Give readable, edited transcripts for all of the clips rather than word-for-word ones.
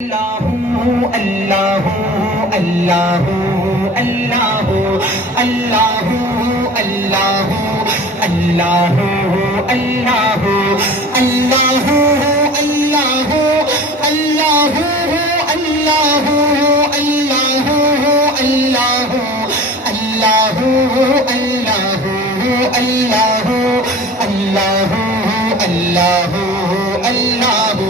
اللہ اللہ اللہ اللہ اللہ اللہ اللہ اللہ اللہ اللہ اللہ اللہ اللہ اللہ اللہ اللہ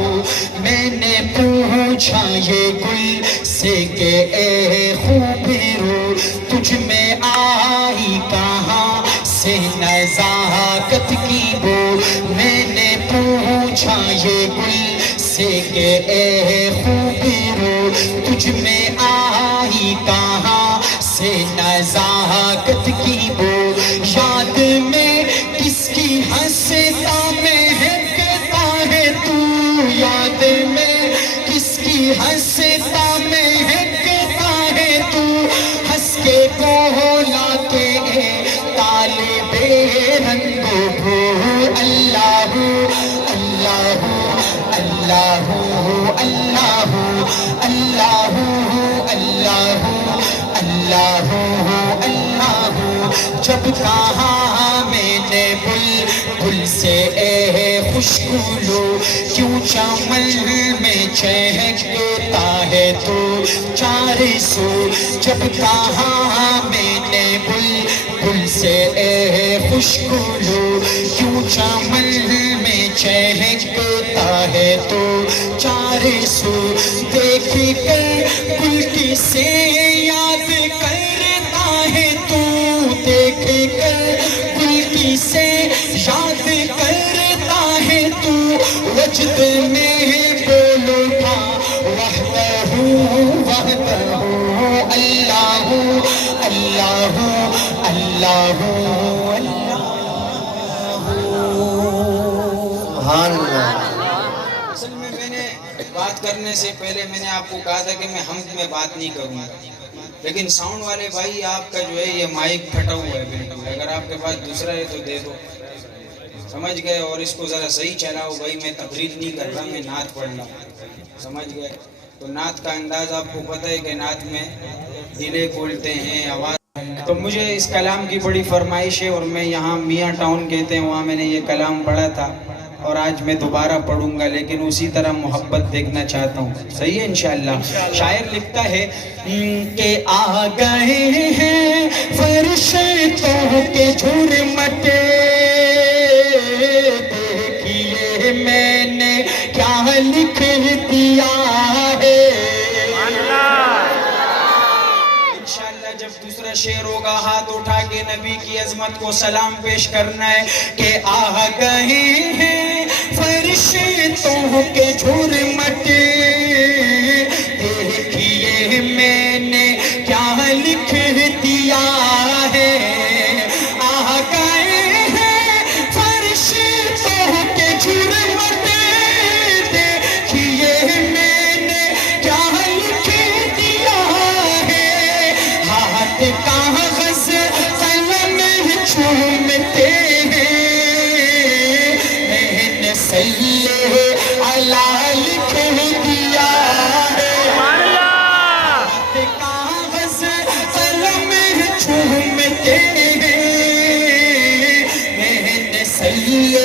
میں نے پوچھا یہ گل سے کہ اے خوبرو تجھ میں آئی کہاں سے نزاکت کی بو. میں نے پوچھا یہ گل سے کہ اے خوبرو تجھ میں آئی کہاں سے نزاکت کی بو. یاد میں کس کی ہنستا مہکتا ہے تو, یاد میں کس کی ہنستا مہکتا ہے تو, ہنس کے بولا کہ طالب رنگ ہو. اللہ اللہ اللہ اللہ اللہ اللہ اللہ. جب کہا میں نے بلبل سے اے خوشگلو کیوں چمن میں چہکتا ہے تو چار سو. جب کہا میں نے بلبل سے اے خوشگلو کیوں چمن میں چہکتا ہے تو چار سو. دیکھ کر گل کسے یاد کرتا ہے تو, دیکھ کر گل کسے یاد کرتا ہے تو, وجد میں بولو تھا وحدہ وحدہ. اللہ اللہ اللہ اللہ. اصل میں نے بات کرنے سے پہلے میں نے آپ کو کہا تھا کہ میں حمد میں بات نہیں کروں گا, لیکن ساؤنڈ والے بھائی آپ کا جو ہے یہ مائک پھٹا ہوا ہے بالکل. اگر آپ کے پاس دوسرا ہے تو دے دو, سمجھ گئے, اور اس کو ذرا صحیح چلاؤ بھائی. میں تقریر نہیں کر رہا, میں نعت پڑھ رہا ہوں, سمجھ گئے. تو نعت کا انداز آپ کو پتہ ہے کہ نعت میں دلے کھولتے ہیں آواز. تو مجھے اس کلام کی بڑی فرمائش ہے, اور میں یہاں میاں ٹاؤن کہتے ہیں وہاں میں نے یہ کلام پڑھا تھا, اور آج میں دوبارہ پڑھوں گا, لیکن اسی طرح محبت دیکھنا چاہتا ہوں. صحیح ہے انشاءاللہ. شاعر لکھتا ہے کہ آ گئے ہیں فرشتوں کے جھرمٹے, دیکھیے میں نے کیا لکھ دیا ہے. انشاءاللہ جب دوسرا شعر ہوگا ہاتھ اٹھا کے نبی کی عظمت کو سلام پیش کرنا ہے کہ آ گئے ہیں فرشتوں کے جھرمٹے, دیکھیے میں نے کیا لکھ دیا ہے. آ گئے ہیں فرشتوں کے جھرمٹے, دیکھیے میں نے کیا لکھ دیا ہے. ہاتھ کاغذ قلم چومتے ہیں, میں نے صلی اللہ لکھ دیا ہے. ہاتھ کاغذ قلم چومتے ہیں, میں نے صلی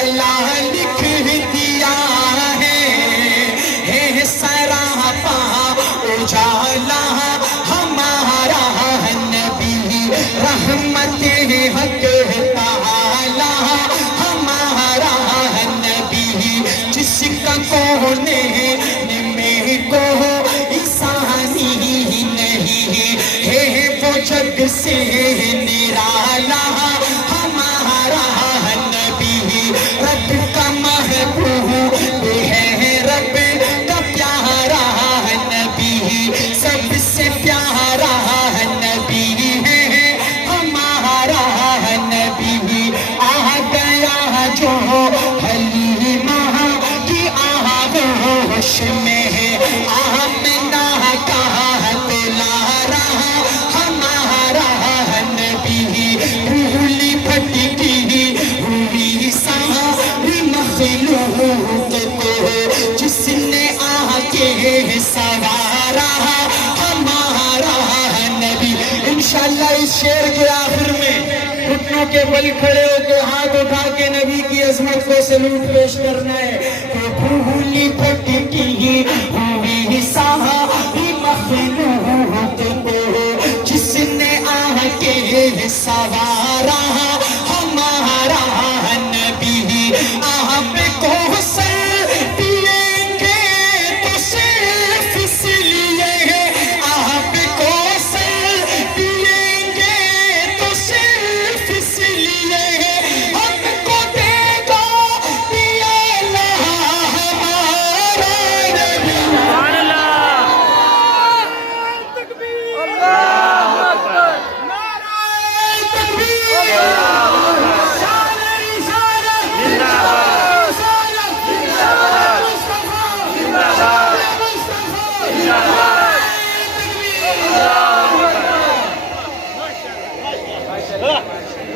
اللہ لکھ دیا ہے. سراپا اجالا ہمارا نبی, رحمت حق تعالی ہمارا نبی, جس کا کونے میں کو انسانی نہیں ہے, وہ جگ سے نرالا ہمارا نبی. رب کا محبوب ہے, رب کا پیارا نبی, سب سے پیارا نبی ہے ہمارا نبی. آ گیا جو حلیمہ کی آغوش میں ہے, آمنہ کا دلا رہا ہمارا نبی. بھولی پھٹکی ہوئی ساری مخلوق کو جس نے آ کے سوارا ہمارا نبی. انشاءاللہ اس شعر کے آخر میں گھٹنوں کے بل کھڑے ہو کے ہاتھ اٹھا کے نبی کی عظمت کو سلوٹ پیش کرنا ہے. کہ بھولی بھٹکی ہوئی ساری مخلوق کو جس نے آ کے سوارا ہمارا نبی. آپ کو سر دیں گے تو صرف اس لیے, آپ کو سر دیں گے تو صرف اس لیے, ہم کو دے گا دیا اللہ ہمارا نبی.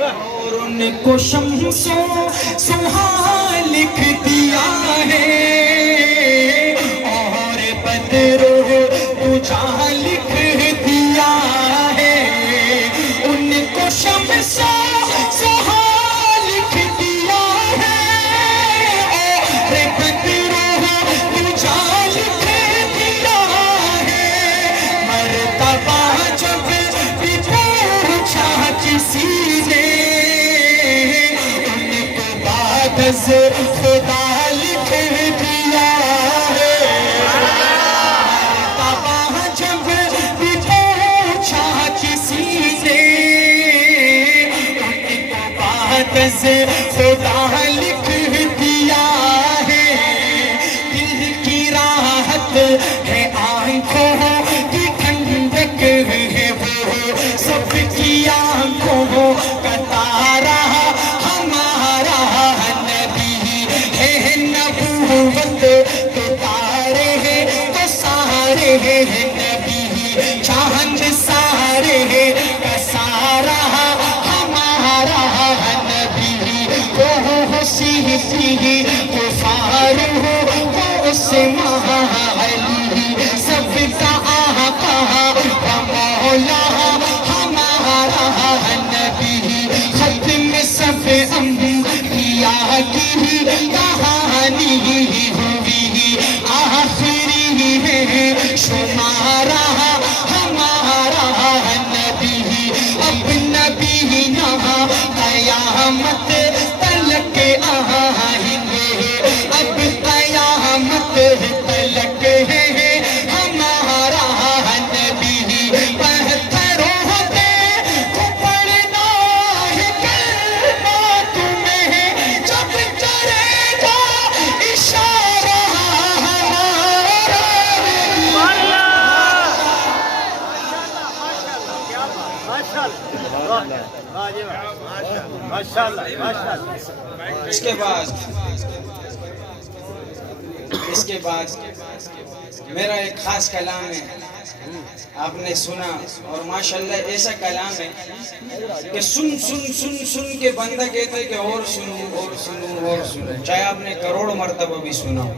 اور ان کو شمسوں سہا لکھ دیا ہے اور بدرو تجھا لکھ دیا ہے. ان کو شمسوں سہا لکھ دیا ہے اور بدرو تجھا لکھ دیا ہے. مرتبہ جب بھی پوچھا کسی نے ان کو بعد سے خدا لکھ دیا ہے. مرتبہ جب بھی پوچھا کسی نے ان کو بعد سے خدا لکھ دیا ہے. دل کی راحت ہے آنکھوں کی ٹھنڈک ہے وہ سب کی آنکھوں کا تارا ہمارا نبی ہے. نبوت کے تارے ہیں تو سارے ہیں نبی, چاند سارے ہیں کا سارا ہمارا نبی. وہ سیدھی غفار ہو وہ عثمان علی, سب کا آقا و مولا ہمارا نبی. ختم سب انبیاء کی کہانی ہوئی, آخری ہے شمارا ہمارا نبی. اب نبی نہ قیامت تلک آئیں گے, اب قیامت تلک ہے ہمارا نبی. پتھروں پہ کو پڑھنا ہے کلمہ تمہیں جب چلے گا اشارہ ہمارا اس کے بعد میرا ایک خاص کلام ہے, آپ نے سنا اور ماشاءاللہ ایسا کلام ہے کہ سن سن سن سن کے بندہ کہتا ہے کہ اور سنوں اور سنوں اور سنوں, چاہے آپ نے کروڑ مرتبہ بھی سنا ہو.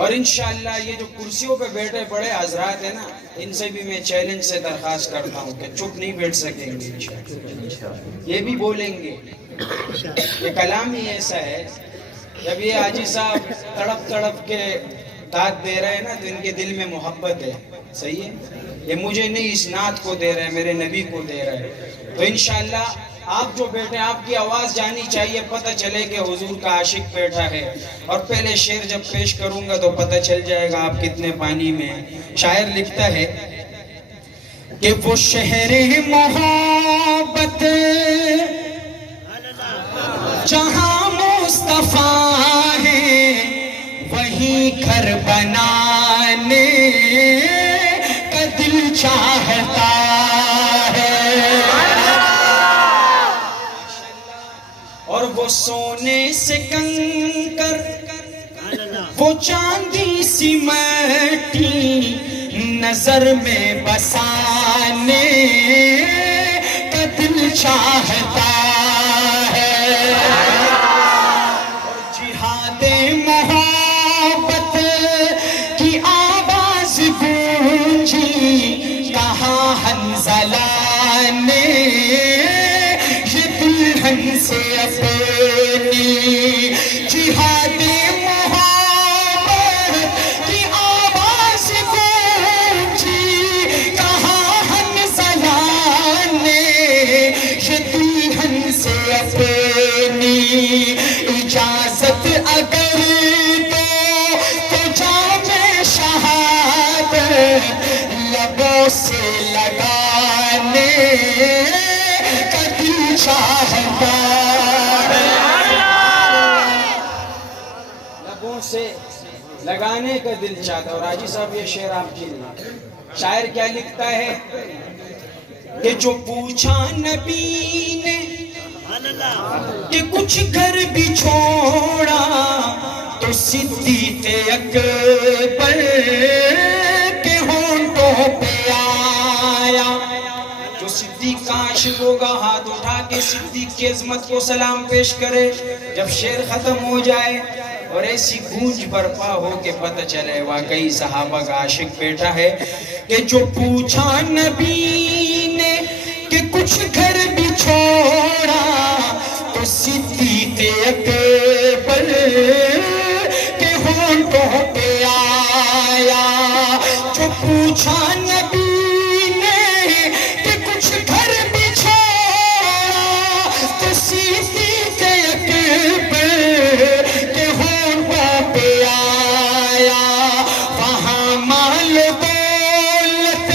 اور انشاءاللہ یہ جو کرسیوں پہ بیٹھے بڑے حضرات ہیں نا, ان سے بھی میں چیلنج سے درخواست کرتا ہوں کہ چپ نہیں بیٹھ سکیں گے انشاءاللہ, یہ بھی بولیں گے. یہ کلام ہی ایسا ہے, جب یہ حاجی صاحب تڑپ تڑپ کے داد دے رہے ہیں نا تو ان کے دل میں محبت ہے, صحیح ہے. یہ مجھے نہیں اس نعت کو دے رہے ہیں, میرے نبی کو دے رہے ہیں. تو انشاءاللہ آپ جو بیٹھے آپ کی آواز جانی چاہیے, پتہ چلے کہ حضور کا عاشق بیٹھا ہے. اور پہلے شعر جب پیش کروں گا تو پتہ چل جائے گا آپ کتنے پانی میں ہیں. شاعر لکھتا ہے کہ وہ شہر محبت جہاں مصطفیٰ ہے وہی گھر بنانے کا دل چاہتا ہے. اور وہ سونے سے کنکر وہ چاندی سی مٹی نظر میں بسانے کا دل چاہتا ہے. جہاد محبت لگانے کا دل چاہتا ہے. اور حاجی صاحب یہ شعر آپ کے لیے. شاعر کیا لکھتا ہے کہ جو پوچھا نبی نے کہ کچھ گھر بھی چھوڑا تو صدیق اکبر کے ہونٹوں پہ آیا. جو صدیق کا عاشق ہوگا ہاتھ اٹھا کے صدیق کی عظمت کو سلام پیش کرے. جب شعر ختم ہو جائے اور ایسی گونج برپا ہو کہ پتہ چلے واقعی صحابہ کا عاشق بیٹا ہے کہ جو پوچھا نبی نے کہ کچھ گھر بھی چھوڑا تو صدیق اکبر کے ہونٹوں پہ آیا. جو پوچھا نبی نے کہ کچھ گھر بھی چھوڑا تو صدیق اکبر کے ہونٹوں پہ آیا. وہاں مال دولت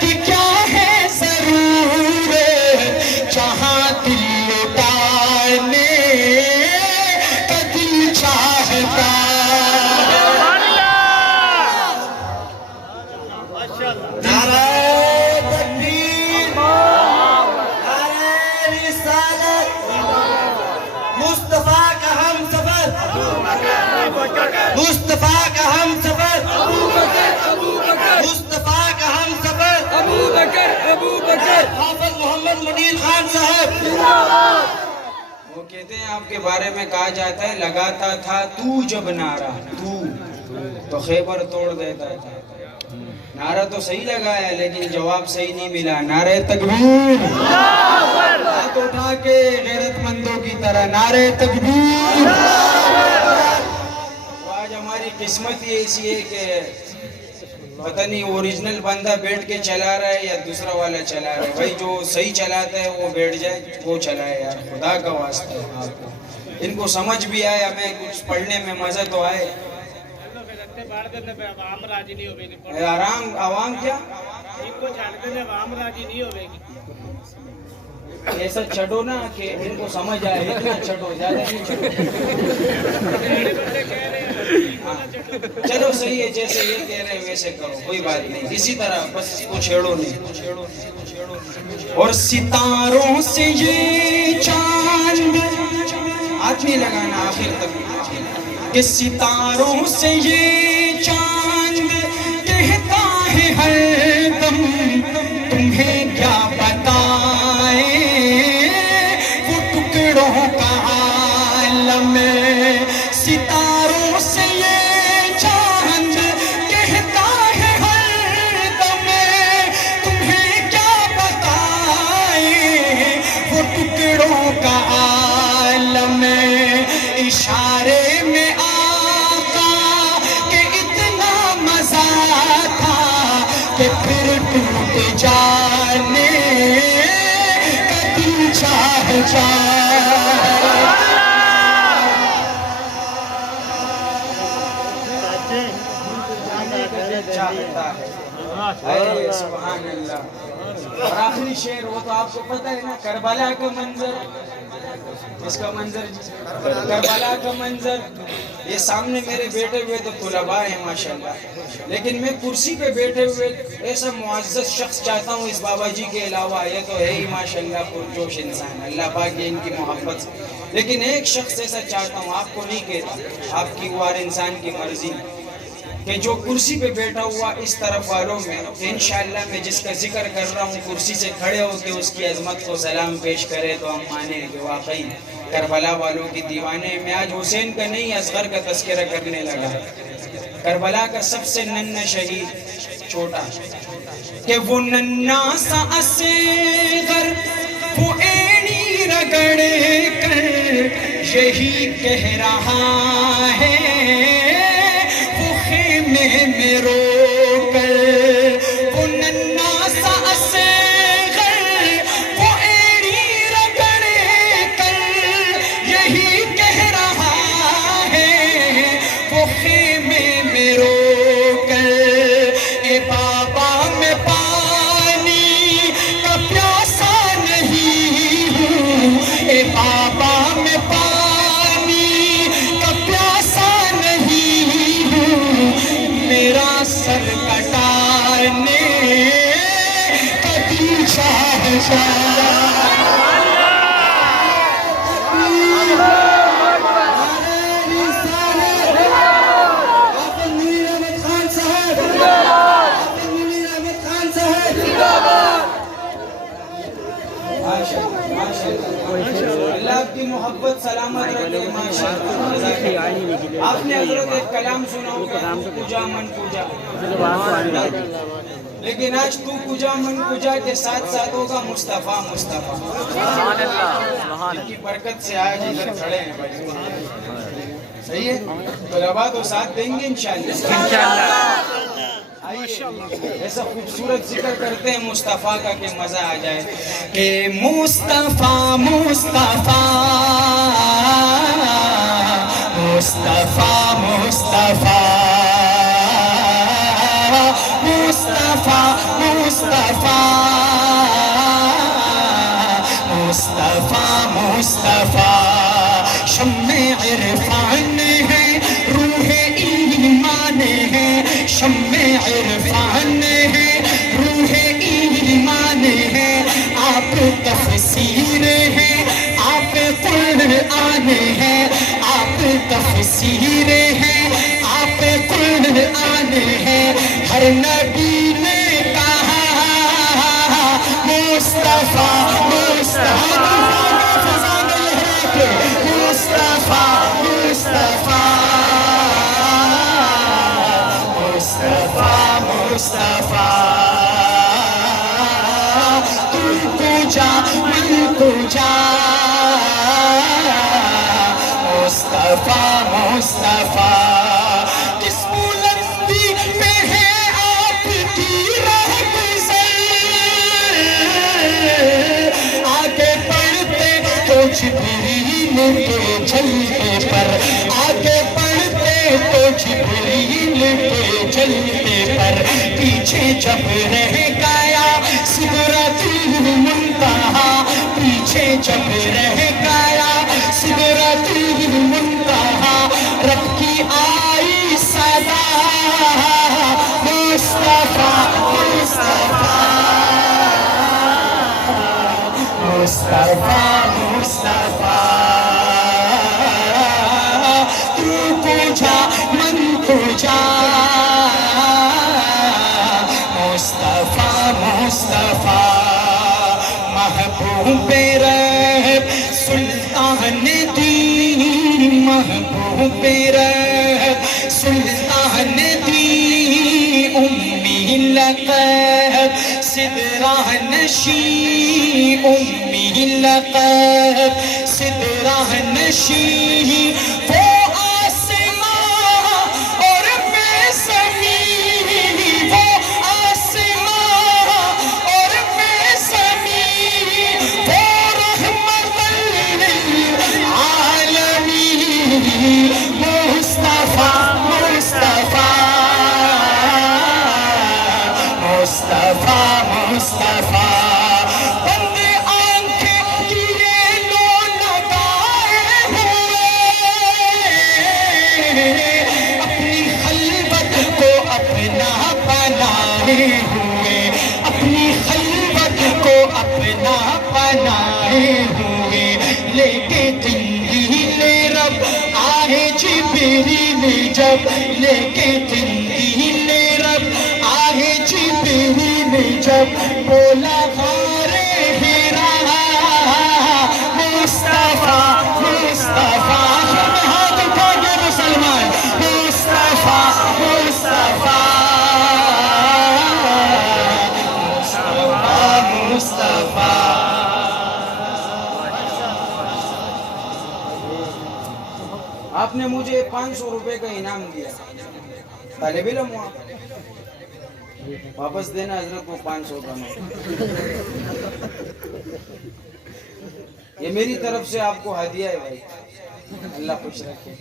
کی کیا ہے ضرورت جہاں دل لٹانے کا دل چاہتا. نعرہ تکبیر، نعرہ رسالت، مصطفیٰ کا ہم سفر، مصطفیٰ کا ہم سفر، مصطفیٰ کا ہم سفر، حافظ محمد منیر خان صاحب. وہ کہتے ہیں آپ کے بارے میں کہا جاتا ہے لگاتا تھا تو جب نعرہ تو خیبر توڑ دیتا تھا. نعرہ تو صحیح لگایا لیکن جواب صحیح نہیں ملا. نعرہ تکبیر، ہاتھ اٹھا کے غیرت مندوں کی طرح نعرہ تکبیر. آج ہماری قسمت ہی ایسی ہے کہ پتہ نہیں اوریجنل بندہ بیٹھ کے چلا رہا ہے یا دوسرا والا چلا رہا ہے. بھائی جو صحیح چلاتا ہے وہ بیٹھ جائے وہ چلائے یار، خدا کا واسطہ ہے. آپ کو ان کو سمجھ بھی آئے، ہمیں کچھ پڑھنے میں مزہ تو آئے. آرام عوام کیا ایسا چھڑو نا کہ ان کو سمجھ آئے. اتنا چھڑو، زیادہ نہیں چھڑو. چلو صحیح ہے، جیسے یہ کہہ رہے ہیں ویسے کرو، کوئی بات نہیں. اسی طرح بس اس کو چھیڑو نہیں. اور ستاروں سے یہ چاند ہاتھ نہیں لگانا آخر تک کہ ستاروں سے یہ چاند کہتا ہے ہر دم تمہیں کیا بتائیں وہ ٹکڑوں کا عالم. ستاروں سے یہ چاند کہتا ہے ہر دم تمہیں کیا بتائیں وہ ٹکڑوں کا عالم. اشارے میں آقا کہ اتنا مزہ تھا کہ پھر ٹوٹ جانے کا دل چاہتا. اے سبحان اللہ. اور آخری شعر وہ تو آپ کو پتہ ہے نا، کربلا کا منظر. اس کا منظر کربلا کا منظر. یہ سامنے میرے بیٹھے ہوئے تو طلباء ہیں ماشاءاللہ، لیکن میں کرسی پہ بیٹھے ہوئے ایسا معزز شخص چاہتا ہوں اس بابا جی کے علاوہ. یہ تو ہے ہی ماشاءاللہ پرجوش انسان، اللہ پاک ان کی محبت سے. لیکن ایک شخص ایسا چاہتا ہوں، آپ کو نہیں کہتا، آپ کی وہ ہر انسان کی مرضی کہ جو کرسی پہ بیٹھا ہوا اس طرف والوں میں انشاءاللہ میں جس کا ذکر کر رہا ہوں کرسی سے کھڑے ہو کے اس کی عظمت کو سلام پیش کرے تو ہم مانیں کہ واقعی کربلا والوں کی دیوانے. میں آج حسین کا نہیں اصغر کا تذکرہ کرنے لگا. کربلا کا سب سے ننھا شہید چھوٹا کہ وہ ننھا سا اصغر وہ اینی رگڑ کر یہی کہہ رہا ہے میں رو کر. وہ ننھا سا اصغر وہ ایڑی رگڑ کر یہی کہہ رہا ہے وہ خیمے میں رو کر. اے بابا میں پانی کا پیاسا نہیں ہوں، اے بابا میں پانی کا پیاسا نہیں ہوں، اللہ آپ کی محبت سلامت رکھے ماشاءاللہ. آپ نے حضرت ایک کلام سنا ہوگا پوجا من پوجا, لیکن آج تو پوجا من پوجا کے ساتھ ساتھ ہوگا مصطفیٰ مصطفیٰ. ان کی برکت سے آج ادھر کھڑے ہیں بھائی. صحیح ہے, تو ربا تو ساتھ دیں گے انشاءاللہ. ایسا خوبصورت ذکر کرتے ہیں مصطفیٰ کا کہ مزہ آ جائے کہ مصطفیٰ مصطفیٰ مصطفیٰ مصطفیٰ مصطفیٰ مصطفیٰ مصطفیٰ مصطفیٰ شمع عرفان ہے روح ایمان ہے, شمع عرفان ہے روح ایمان ہے. آپ تفسیر ہے آپ قرآن ہے, آپ تفسیر ہے آپ قرآن ہے. ہر نبی نے کہا مصطفیٰ مصطفیٰ مصطفیٰ مصطفیٰ مصطفیٰ مصطفیٰ. تم پوجا من پوجا مصطفیٰ مصطفیٰ. کس بلندی پہ ہے آپ کی رہگزر, آگے بڑھتے تو جبریل کے جلوے پر, آگے بڑھتے تو جبریل کے جلوے پر, پیچھے جب رہ گیا سدرۃ المنتہا, پیچھے جب رہ گیا سدرۃ المنتہا. رب کی آئی صدا مصطفیٰ مصطفیٰ مصطفیٰ مصطفیٰ. تو پوجا من پوجا مصطفیٰ مصطفیٰ. محبوب رب سلطان دی, محبوب رب سلطان دی. امی لقب سدرہ نشی, امی لقب سدرہ نشی. وہ مصطفیٰ مصطفیٰ. بند آنکھ کیے لو لگائے ہوئے, اپنی خلوت کو اپنا بنائے ہوئے, اپنی خلوت کو اپنا بنائے ہوئے. لے کے تنزیل رب آئے جبریل جب, لے کے تنزیل رب آئے جبریل جب. بولا غار حرا مصطفیٰ مصطفیٰ. ہاتھ اٹھا کے مسلمان مصطفیٰ مصطفیٰ مصطفیٰ مصطفیٰ. آپ نے مجھے 500 روپے کا انعام دیا, طالب علم ہوا, واپس دینا حضرت کو 500 کا نوٹ. یہ میری طرف سے آپ کو ہدیہ ہے بھائی, اللہ خوش رکھے.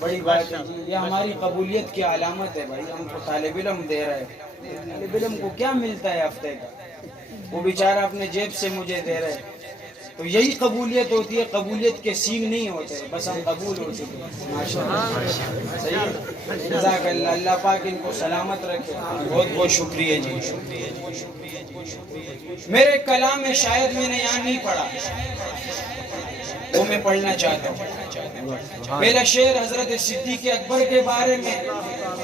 بڑی بات ہے جی, یہ ہماری قبولیت کی علامت ہے بھائی. ہم کو طالب علم دے رہے ہیں, طالب علم کو کیا ملتا ہے ہفتے کا, وہ بیچارہ اپنے جیب سے مجھے دے رہے ہیں. تو یہی قبولیت ہوتی ہے, قبولیت کے سینگ نہیں ہوتے, بس ہم قبول ہو چکے. ماشاءاللہ صحیح ہے. جزاک اللہ, اللہ پاک ان کو سلامت رکھے. بہت بہت شکریہ جی. میرے کلام میں شاید میں نے یہاں نہیں پڑھا, وہ میں پڑھنا چاہتا ہوں. پہلا شعر حضرت صدیق اکبر کے بارے میں,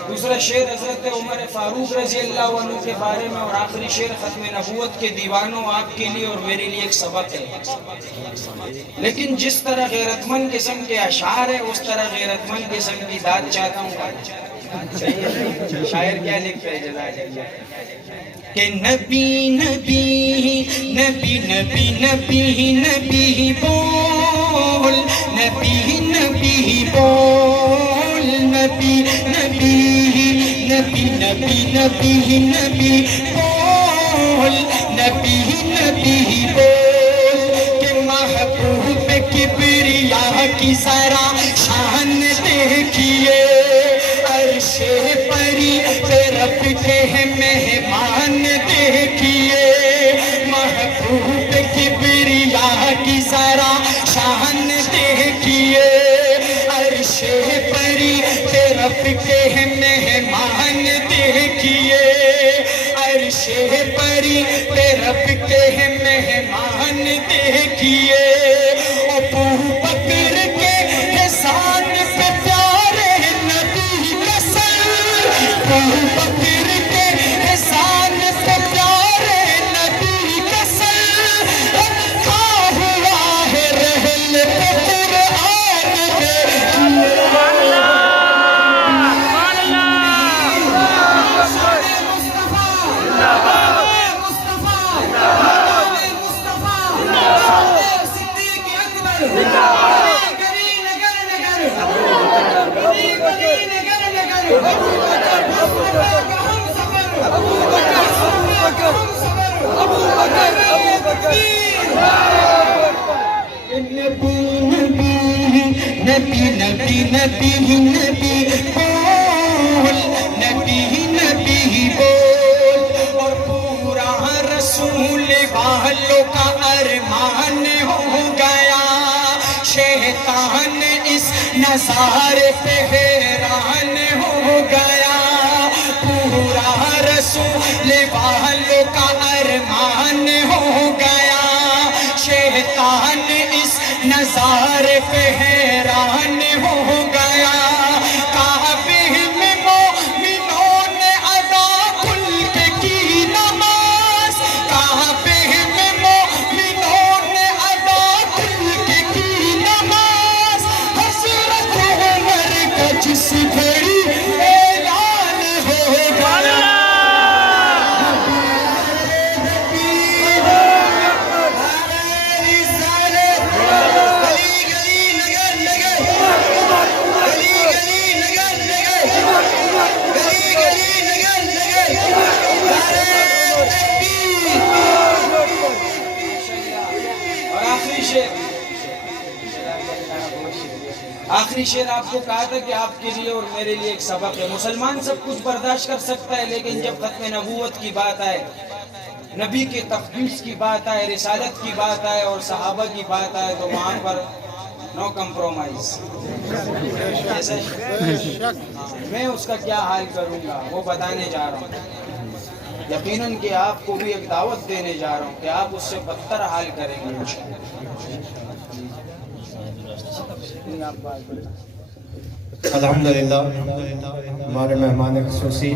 دوسرا شعر حضرت عمر فاروق رضی اللہ عنہ کے بارے میں, اور آخری شعر ختم نبوت کے دیوانوں آپ کے لیے اور میرے لیے ایک سبق ہے. لیکن جس طرح غیرت مند قسم کے اشعار ہے, اس طرح غیرت مند قسم کی داد چاہتا ہوں. شاعر کیا لکھتا ہے جزاک اللہ, کہ نبی نبی نبی نبی نبی نبی بول, نبی نبی بول, نبی نبی نبی نبی نبی نبی بول, نبی نبی بول, کہ محبوب کبریا کی ذرا شان دیکھیے, عرش پری پہ رب کے مہمان دیکھیے, محبوب کبریا کی ذرا شان دیکھیے, عرش پری پہ رب کے مہمان دیکھیے, عرش پری پہ رب کے مہمان دیکھیے. ابو بکر کے احسان پہ پیارے نبی کا سر, ابو بکر کے احسان پہ پیارے نبی کا سر, رکھا ہوا ہے رحل پہ قرآن کے. نبی نبی نبی نبی بول, نبی نبی بول, اور پورا رسول والوں کا ارمان ہو گیا, شیطان اس نظارے پہ حیران ہو گیا, پورا رسول والوں کا ارمان ہو گیا, شیطان اس نظارے پہ حیران ہو گیا. کعبے میں مومنوں نے ادا کھل کے کی نماز, کعبے میں مومنوں نے ادا کھل کے کی نماز, حضرت عمر کا جس گھڑی اعلان ہو گیا. آخری شعر آپ کو کہا تھا کہ آپ کے لیے اور میرے لیے ایک سبق ہے. مسلمان سب کچھ برداشت کر سکتا ہے, لیکن جب ختم نبوت کی بات آئے, نبی کے تقدیس کی بات آئے, رسالت کی بات آئے اور صحابہ کی بات آئے, تو وہاں پر نو کمپرومائز. میں اس کا کیا حال کروں گا وہ بتانے جا رہا ہوں. یقیناً کہ آپ کو بھی ایک دعوت دینے جا رہا ہوں کہ آپ اس سے بدتر حال کریں گے. الحمدللہ ہمارے مہمان خصوصی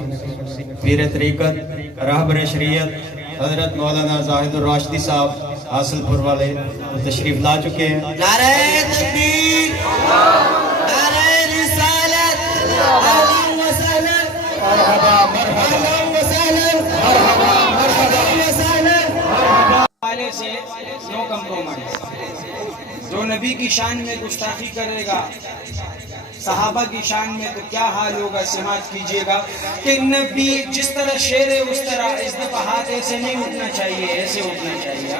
پیر طریقت رہبر شریعت حضرت مولانا زاہد الراشدی صاحب حاصل پور والے تشریف لا چکے ہیں. نعرہ تکبیر, نعرہ رسالت, اہلا و سہلا, مرحبا مرحبا, اہلا و سہلا, مرحبا مرحبا و سہلا. والے سے نو کمپرومائز. جو نبی کی شان میں گستاخی کرے گا, صحابہ کی شان میں, تو کیا حال ہوگا سماعت کیجئے گا. کہ نبی جس طرح شعر ہے اس طرح اس دفعہ ہاتھ ایسے نہیں اٹھنا چاہیے, ایسے اٹھنا چاہیے,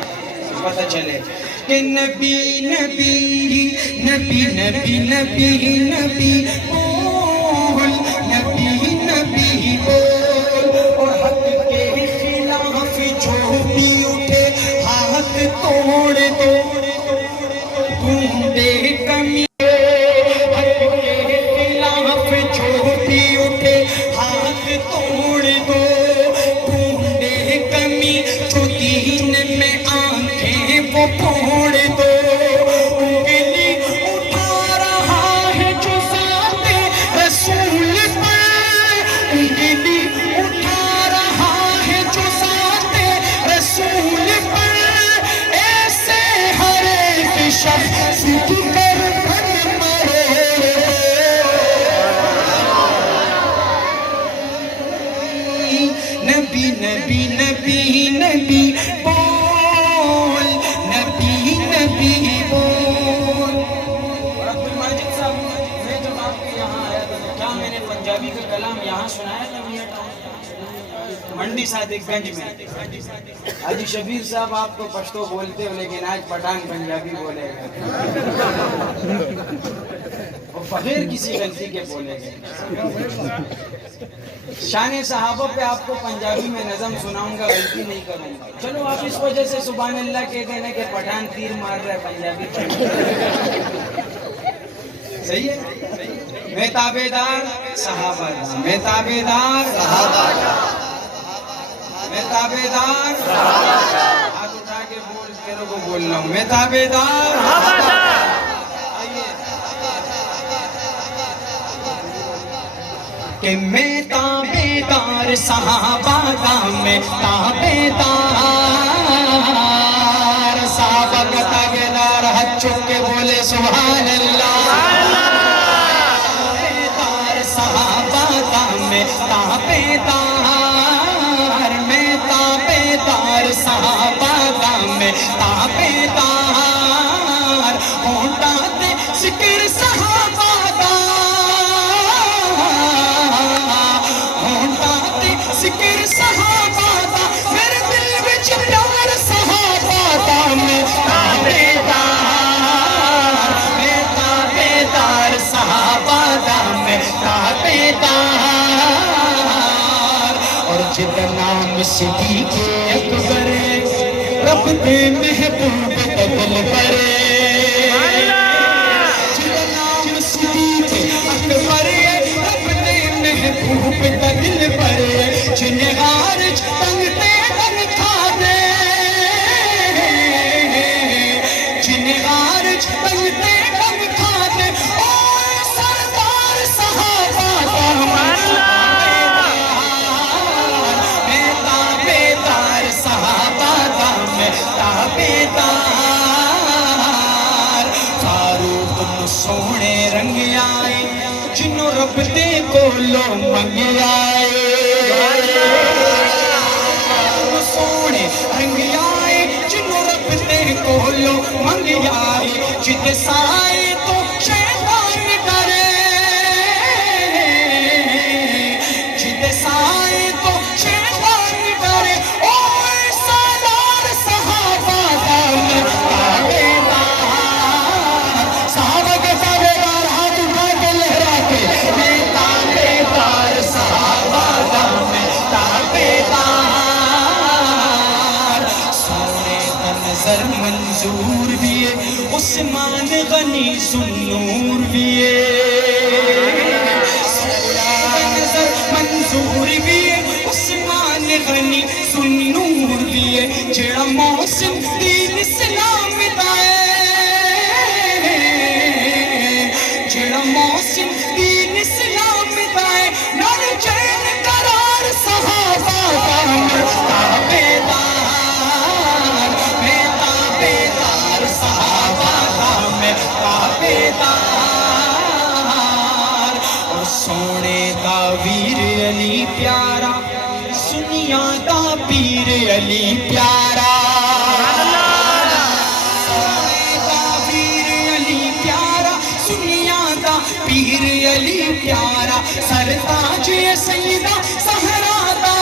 پتہ چلے کہ نبی نبی نبی نبی نبی نبی بول, نبی نبی بول, اور حق کے خلاف جو بھی اٹھے ہاتھ توڑ دو, تم بے کمی حق کے خلاف جو بھی نبی نبی نبی بول، نبی نبی بول. اور عبدالماجد صاحب، میں جب آپ کے یہاں آیا تھا تو کیا میں نے پنجابی کا کلام یہاں سنایا تھا میاں ٹاؤن منڈی صادق گنج میں؟ حاجی شبیر صاحب آپ تو پشتو بولتے ہو لیکن آج پٹھان پنجابی بولے گا، اور بغیر کسی غلطی کے بولے گا. شان صحابہ پہ آپ کو پنجابی میں نظم سناؤں گا، غلطی نہیں کروں گا. چلو آپ اس وجہ سے سبحان اللہ کہتے ہیں کہ پٹھان تیر مار رہا ہے پنجابی صحیح ہے. میں تابعدار صحابہ دا، میں تابعدار صحابہ دا، میں تابعدار صحابہ دا. ہاتھ اٹھا کے بول، تیرے کو بول رہا ہوں، میں تابعدار صحابہ دا. کہ میں تابعدار صحابہ دا، میں تابعدار صحابہ کا تابعدار. ہاتھ چک کے بولے سبحان اللہ. تابعدار صحابہ دا، میں تابعدار، میں تابعدار صحابہ دا، میں تابعدار. ہونٹاں تے ذکر صحابہ دا، ذکر صحابہ دا، میرے دل وچ پیار صحابہ دا. میں تابعدار، میں تابعدار صحابہ دا، میں تابعدار. اور جدا نام صدیق اکبر رب دے محبوب بدل کرے، جدا نام صدیق اکبر رب دے محبوب بدل کرے. جنہیں غارج تنگ تے تنگ کھا دے، جنہیں غارج تنگ تے تنگ کھا دے. اوہ سردار صحابہ دا، میں تابعدار صحابہ دا، میں تابعدار. فاروق سونے رنگ آئے جنوں رب دے کولوں منگ آئے، سونے رنگ آئے جنوں رب دے کولوں منگ آئے. جدے سائے تو شیطان ڈرے، جدے سائے تو شیطان ڈرے. اوہ سالار صحابہ دا، میں تابعدار صحابہ کے تابعدار. ہاتھ اٹھا کے لہرا کے میں تابعدار صحابہ دا، میں تابعدار. سونے کا نظر منظور بھی ہے، عثمان غنی ذوالنور بھی ہے. سونے کا نظر منظور بھی ہے، عثمان غنی ذوالنور بھی ہے. جڑا موسم دین اسلام دا ہے، جڑا موسم دین اسلام دا ہے. نال چین قرار صحابہ دا، میں تابعدار، میں تابعدار صحابہ دا، میں تابعدار. اور سونے دا ویر علی پیارا، سنیا دا پیر علی پیارا. سونے دا ویر علی پیارا، سنیا دا پیر علی پیارا. سرتاج سیدہ زہرا دا،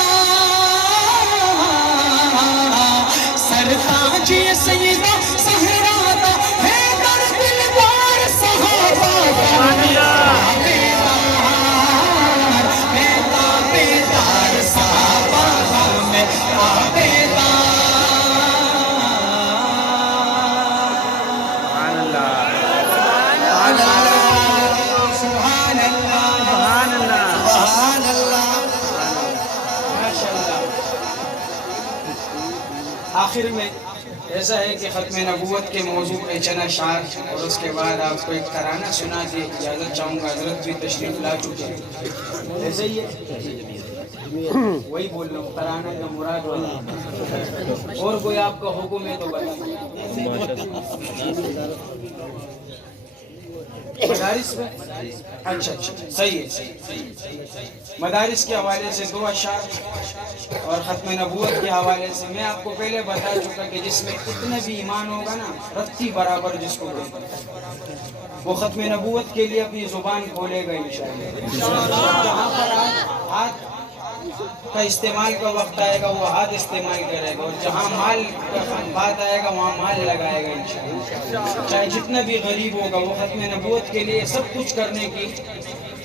سرتاج سیدہ زہرا دا. ہے در دلدار صحابہ دا، میں تابعدار صحابہ دا، میں تابعدار. سبحان اللہ، سبحان اللہ، سبحان اللہ. ماشاءاللہ. آخر میں ایسا ہے کہ ختم نبوت کے موضوع پہ چند اشعار اور اس کے بعد آپ کو ایک ترانہ سنا کے اجازت چاہوں گا. حضرت بھی تشریف لا چکے ہیں. ایسے ہی ہے، وہی بول رہا ہوں، ترانہ کا مراد والا. اور کوئی آپ کا حکم ہے تو بتا. مدارس میں اچھا صحیح ہے. مدارس کے حوالے سے 2 اشعار اور ختم نبوت کے حوالے سے میں آپ کو پہلے بتا چکا کہ جس میں اتنا بھی ایمان ہوگا نا، رتی برابر جس کو بولتے ہیں، وہ ختم نبوت کے لیے اپنی زبان کھولے گا انشاءاللہ. جہاں پر ہاتھ کا استعمال کا وقت آئے گا وہ ہاتھ استعمال کرے گا، اور جہاں مال کا بات آئے گا وہاں مال لگائے گا انشاءاللہ. چاہے جتنا بھی غریب ہوگا وہ ختم نبوت کے لیے سب کچھ کرنے کی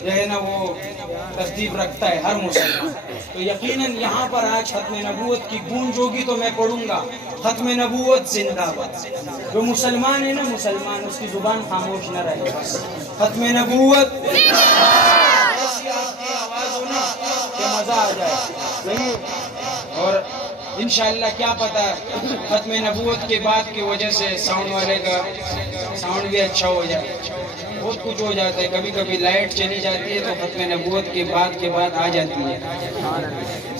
جو ہے نا وہ ترتیب رکھتا ہے ہر مسلمان. تو یقیناً یہاں پر آج ختم نبوت کی گونج ہوگی تو میں پڑھوں گا ختم نبوت زندہ باد. جو مسلمان ہے نا مسلمان، اس کی زبان خاموش نہ رہے، بس ختم نبوت ایسی آپ کی آواز ہو نا کہ مزہ آ جائے. صحیح. اور انشاءاللہ کیا پتا ختم نبوت کے بعد کی وجہ سے ساؤنڈ والے کا ساؤنڈ بھی اچھا ہو جائے. بہت کچھ ہو جاتا ہے، کبھی کبھی لائٹ چلی جاتی ہے تو ختم نبوت کے بعد آ جاتی ہے.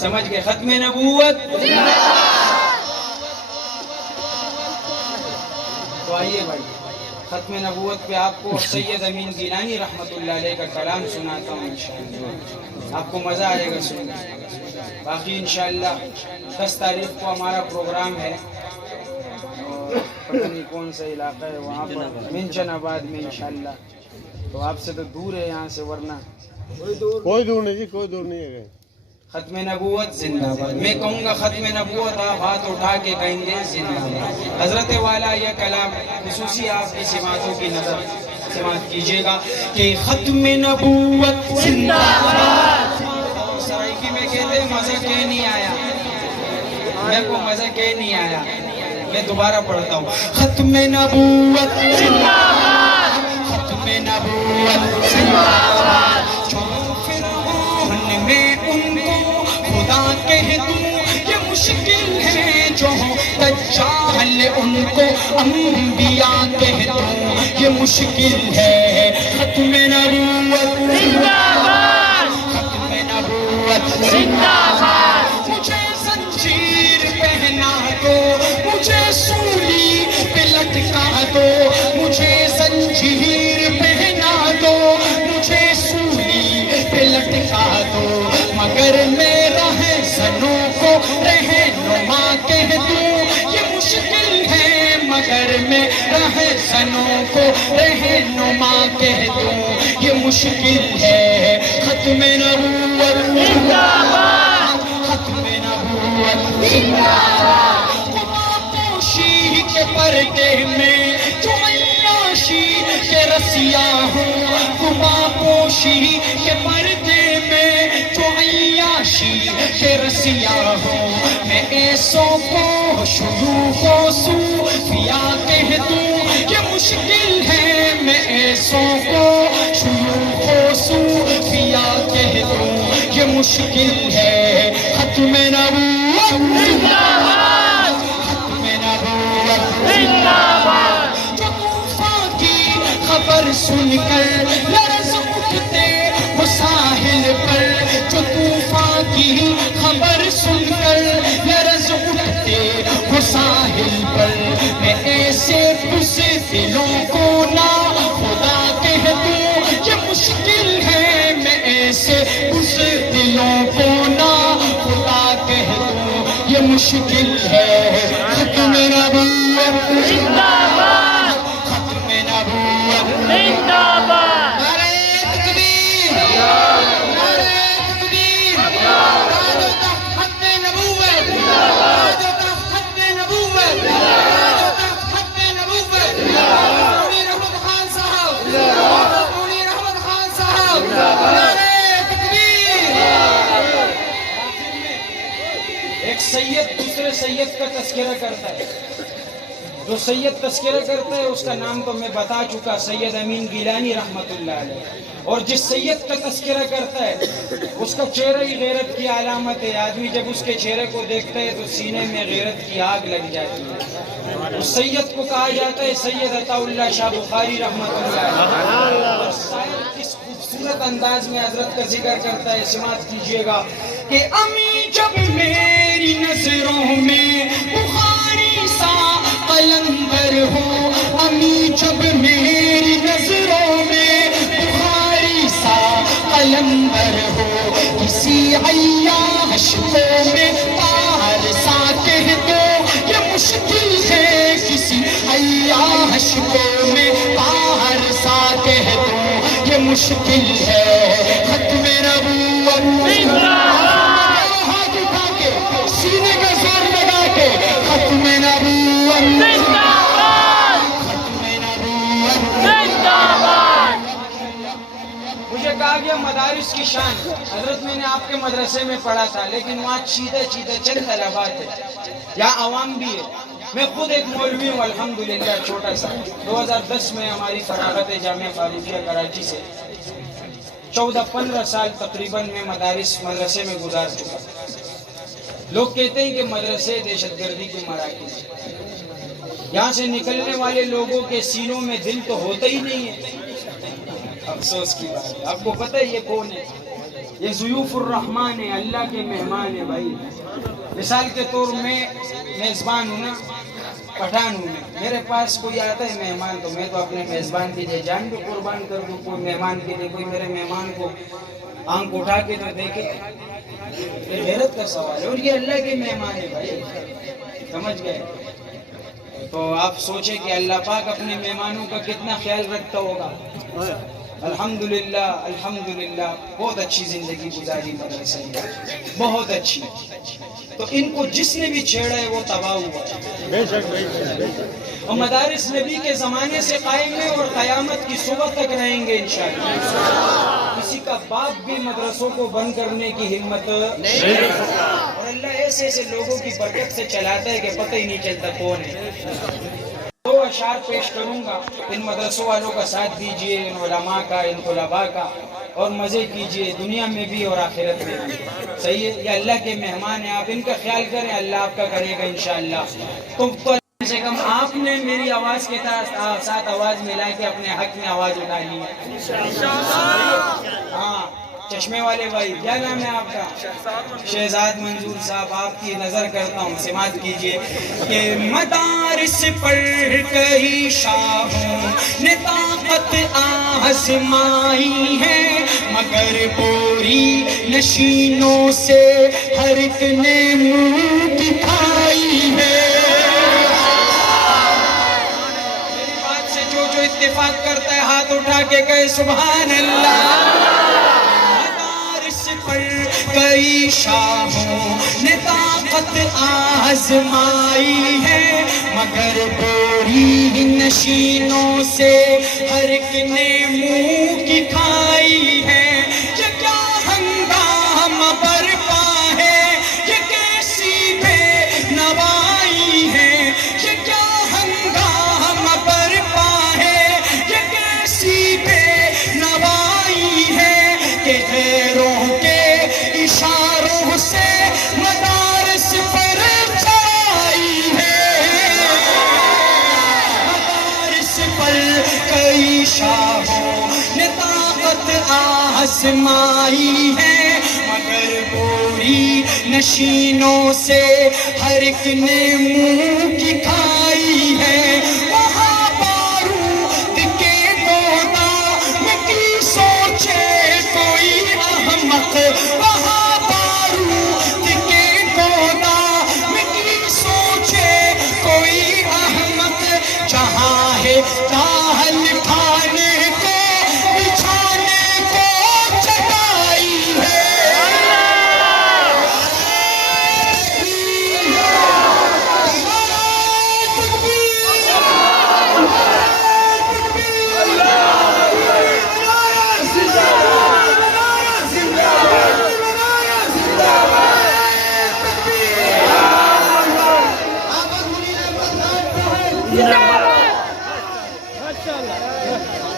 سمجھ گئے؟ ختم نبوت. تو آئیے بھائی ختم نبوت پہ آپ کو سید امین گیلانی رحمت اللہ علیہ کا کلام سناتا ہوں انشاءاللہ. آپ کو مزہ آئے گا سننے. باقی انشاءاللہ 10 تاریخ کو ہمارا پروگرام ہے، پتہ نہیں کون سا علاقہ ہے وہاں پر منچن آباد میں انشاءاللہ. تو آپ سے تو دور ہے یہاں سے، ورنہ کوئی دور نہیں جی، کوئی دور نہیں ہے. ختم نبوت زندہ باد. میں کہوں گا ختم نبوت، آپ ہاتھ اٹھا کے کہیں گے زندہ باد. حضرت والا یہ کلام خصوصی آپ کی سماعتوں کی نظر سماعت کیجیے گا کہ ختم نبوت زندہ باد. سرائکی میں کہتے ہیں مزہ کہیں نہیں آیا، میں کو مزہ کہیں نہیں آیا. میں دوبارہ پڑھتا ہوں. ختم نبوت زندہ باد، ختم نبوت زندہ باد. جو فرعون میں ان کو خدا کہہ دوں یہ مشکل ہے، جو دجال ان کو انبیاء کہہ دوں یہ مشکل ہے. ختم نبوت زندہ باد، ختم نبوت زندہ باد. مجھے زنجیر پہنا دو، مجھے سولی پہ لٹکا دو، مجھے زنجیر پہنا دو، مجھے سولی پہ لٹکا دو، مگر میرا ہے زنوں کو رہنما کہہ دوں یہ مشکل ہے، مگر میرا ہے زنوں کو رہنما کہہ دوں یہ مشکل ہے. ختم نبوت زندہ باد، ختم نبوت زندہ باد. پوشی کے پردے میں جو عیاشی کے رسیا ہوں، گما پوشی کے پردے میں جو عیاشی کے رسیا ہوں، میں ایسوں کو شیوخ و صوفیا کہہ دوں یہ مشکل ہے، میں ایسوں کو شیوخ و صوفیا کہہ دوں یہ مشکل ہے. ختم نبوت زندہ باد، ختم نبوت زندہ باد. جو طوفان کی خبر سن کر لرز اٹھتے وہ ساحل پر، جو طوفان کی خبر سن کر لرز اٹھتے وہ ساحل پر، میں ایسے بزدلوں کو نا خدا کہہ دوں یہ مشکل ہے، میں ایسے بزدلوں کو نا خدا کہہ دوں یہ مشکل ہے. ختم نبوت زندہ باد، ختم نبوت زندہ باد. نعرہ تکبیر، نعرہ تکبیر. راجو تخت ختم نبوت، راجو تخت ختم نبوت، راجو تخت ختم نبوت. مولوی رحمت خان صاحب، مولوی رحمت خان صاحب. نعرہ تکبیر. ایک سید دوسرے سید کا تذکرہ کرتا ہے، جو سید تذکرہ کرتا ہے اس کا نام تو میں بتا چکا، سید امین گیلانی رحمت اللہ علیہ. اور جس سید کا تذکرہ کرتا ہے اس کا چہرہ ہی غیرت کی علامت ہے. آدمی جب اس کے چہرے کو دیکھتا ہے تو سینے میں غیرت کی آگ لگ جاتی ہے. اس سید کو کہا جاتا ہے سید عطا اللہ شاہ بخاری رحمت اللہ علیہ. اور شاید اس خوبصورت انداز میں حضرت کا ذکر کرتا ہے، سماعت کیجیے گا کہ امی جب میری نظروں میں بخاری سا قلندر ہو امی جب میری نظروں میں، بخاری سا قلندر ہو کسی عیاش کو میں، طاہر سا کہہ دو یہ مشکل ہے کسی عیاش کو میں، طاہر سا کہہ دو یہ مشکل ہے، ختم نبوت ہاتھ اٹھا کے سینے کا زور لگا کے، ختم نبوت ختم نبوت۔ مجھے کہا گیا مدارس کی شان، حضرت میں نے آپ کے مدرسے میں پڑھا تھا لیکن وہاں چیدہ چند طلبات ہے، یہاں عوام بھی ہے۔ میں خود ایک مولوی ہوں الحمدللہ، چھوٹا سا 2010 میں ہماری فراغت ہے جامعہ فاروقیہ کراچی سے، 14-15 سال تقریباً میں مدرسے میں گزار چکا۔ لوگ کہتے ہیں کہ مدرسے دہشت گردی کے مراکز، یہاں سے نکلنے والے لوگوں کے سینوں میں دل تو ہوتا ہی نہیں ہے۔ افسوس کی بات ہے، آپ کو پتہ ہے یہ کون ہے؟ یہ ضیوف الرحمن ہے، اللہ کے مہمان ہے بھائی۔ مثال کے طور میں میزبان ہوں نا، پٹھان ہوں میں، میرے پاس کوئی آتا ہے مہمان تو میں تو اپنے میزبان کے لیے جان بھی قربان کر دوں، کوئی مہمان کے لیے کوئی میرے مہمان کو آنکھ اٹھا کے تو دیکھے، یہ غیرت کا سوال ہے، اور یہ اللہ کے مہمان ہے بھائی، سمجھ گئے؟ تو آپ سوچیں کہ اللہ پاک اپنے مہمانوں کا کتنا خیال رکھتا ہوگا۔ الحمدللہ الحمدللہ بہت اچھی زندگی گزاری مدرسے میں، بہت اچھی۔ تو ان کو جس نے بھی چھیڑا ہے وہ تباہ ہوا ہے، اور مدارس نبی کے زمانے سے قائم ہے اور قیامت کی صبح تک رہیں گے انشاءاللہ۔ کسی کا باپ بھی مدرسوں کو بند کرنے کی ہمت نہیں، اور اللہ ایسے ایسے لوگوں کی برکت سے چلاتا ہے کہ پتہ ہی نہیں چلتا کون ہے۔ 2 اشعار پیش کروں گا، ان مدرسوں والوں کا ساتھ دیجئے، ان علماء کا، ان طلباء کا، اور مزے کیجئے دنیا میں بھی اور آخرت میں بھی، صحیح ہے؟ یہ اللہ کے مہمان ہیں، آپ ان کا خیال کریں، اللہ آپ کا کرے گا انشاءاللہ۔ تو کم سے کم آپ نے میری آواز کے ساتھ آواز ملا کے اپنے حق میں آواز اٹھا لی ہے۔ ہاں چشمے والے بھائی، کیا نام ہے آپ کا؟ شہزاد منظور صاحب، آپ کی نظر کرتا ہوں، سماعت کیجئے کہ مدارس پر کئی شاہوں نے طاقت آزمائی ہے، مگر بوری نشینوں سے ہر ایک نے منہ دکھائی ہے۔ میری بات سے جو اتفاق کرتا ہے ہاتھ اٹھا کے کہے سبحان اللہ۔ کئی شاہوں نے طاقت آزمائی ہے، مگر بوری نشینوں سے ہر ایک نے منہ کی کھائی ہے۔ یہ کیا ہنگامہ برپا ہے، یہ کیسی بے نوائی ہے، یہ کیا ہنگامہ برپا ہے، یہ کیسی بے نوائی ہے کہ غیروں کے اشاروں سے مدارس پر چڑھائی ہے۔ مدارس پر کئی شاہوں نے طاقت آزمائی ہے، مگر بوری نشینوں سے ہر ایک نے منہ کی کھائی ہے۔ وہاں بارود کے گودام کی سوچے کوئی احمق، وہاں بارود کے گودام کی سوچے کوئی احمق، جہاں ہے کاہل کھانے کو بچھانے کو چٹائی ہے۔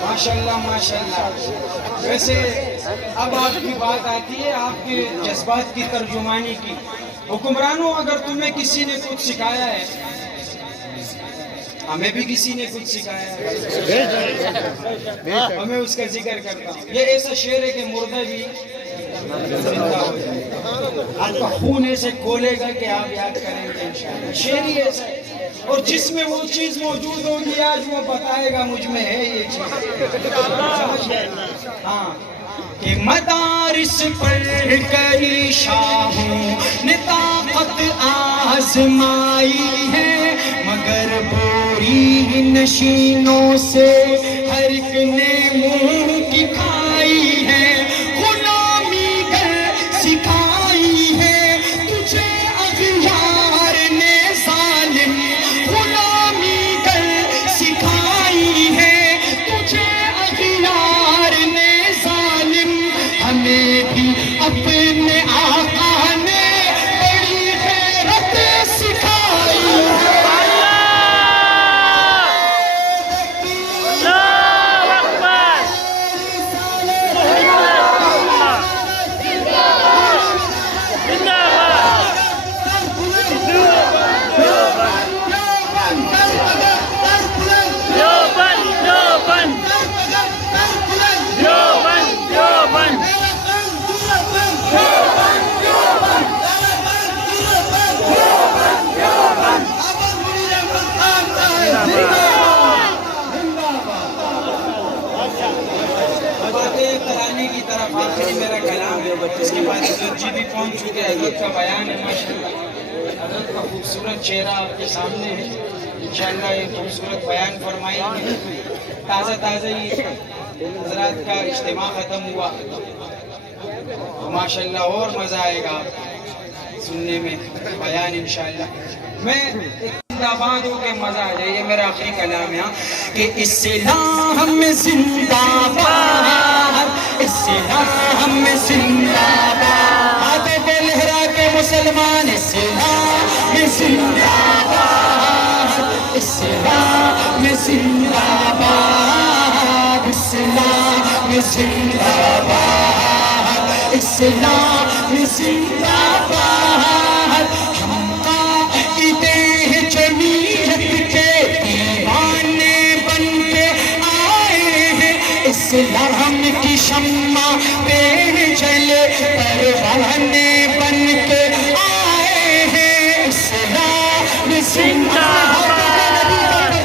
ماشاءاللہ ماشاءاللہ۔ ویسے اب آپ کی بات آتی ہے آپ کے جذبات کی ترجمانی کی۔ حکمرانوں، اگر تمہیں کسی نے کچھ سکھایا ہے، ہمیں بھی کسی نے کچھ سکھایا ہے، ہمیں اس کا ذکر کرتا ہوں۔ یہ ایسا شعر ہے کہ مردہ بھی زندہ ہو جائے، آپ کا خون ایسے کھولے گا کہ آپ یاد کریں گے انشاءاللہ۔ شعر ہی ایسا ہے، اور جس میں وہ چیز موجود ہوگی آج وہ بتائے گا مجھ میں ہے یہ چیز. ہاں کہ مدارس پر کری شاہوں نے طاقت آزمائی ہے، مگر بوری نشینوں سے ہر ایک نے منہ کی کھائی ہے. غلامی کر سکھائی ہے تجھے اغیار نے ظالم، غلامی کر سکھائی ہے تجھے اغیار نے ظالم. ہمیں بھی اپنے آقا نے بڑی غیرت سکھائی ہے. کرانے کی طرف آخری میرا کلام ہے، اس کے بعد حضرت جی بھی پہنچ چکے. حضرت کا بیان ہے ماشاءاللہ، حضرت کا خوبصورت چہرہ آپ کے سامنے ہے. انشاءاللہ یہ خوبصورت بیان فرمائیں گے. تازہ تازہ ہی حضرات کا اجتماع ختم ہوا، ماشاءاللہ اور مزہ آئے گا سننے میں بیان انشاءاللہ. میں زندہ باد ہو کے مزہ آ جائے. یہ میرا آخری کلام ہے کہ اسلام زندہ باد، اسلام زندہ باد. ہاتھوں کو لہرا کے مسلمان اسلام زندہ باد، اسلام زندہ باد، اسلام زندہ باد، اسلام زندہ باد. ہم قائد جمعیت کے دیوانے بن کے آئے ہیں، اسلام کی شمع پہ چلے پروانے بن کے آئے ہیں. اسلام زندہ باد،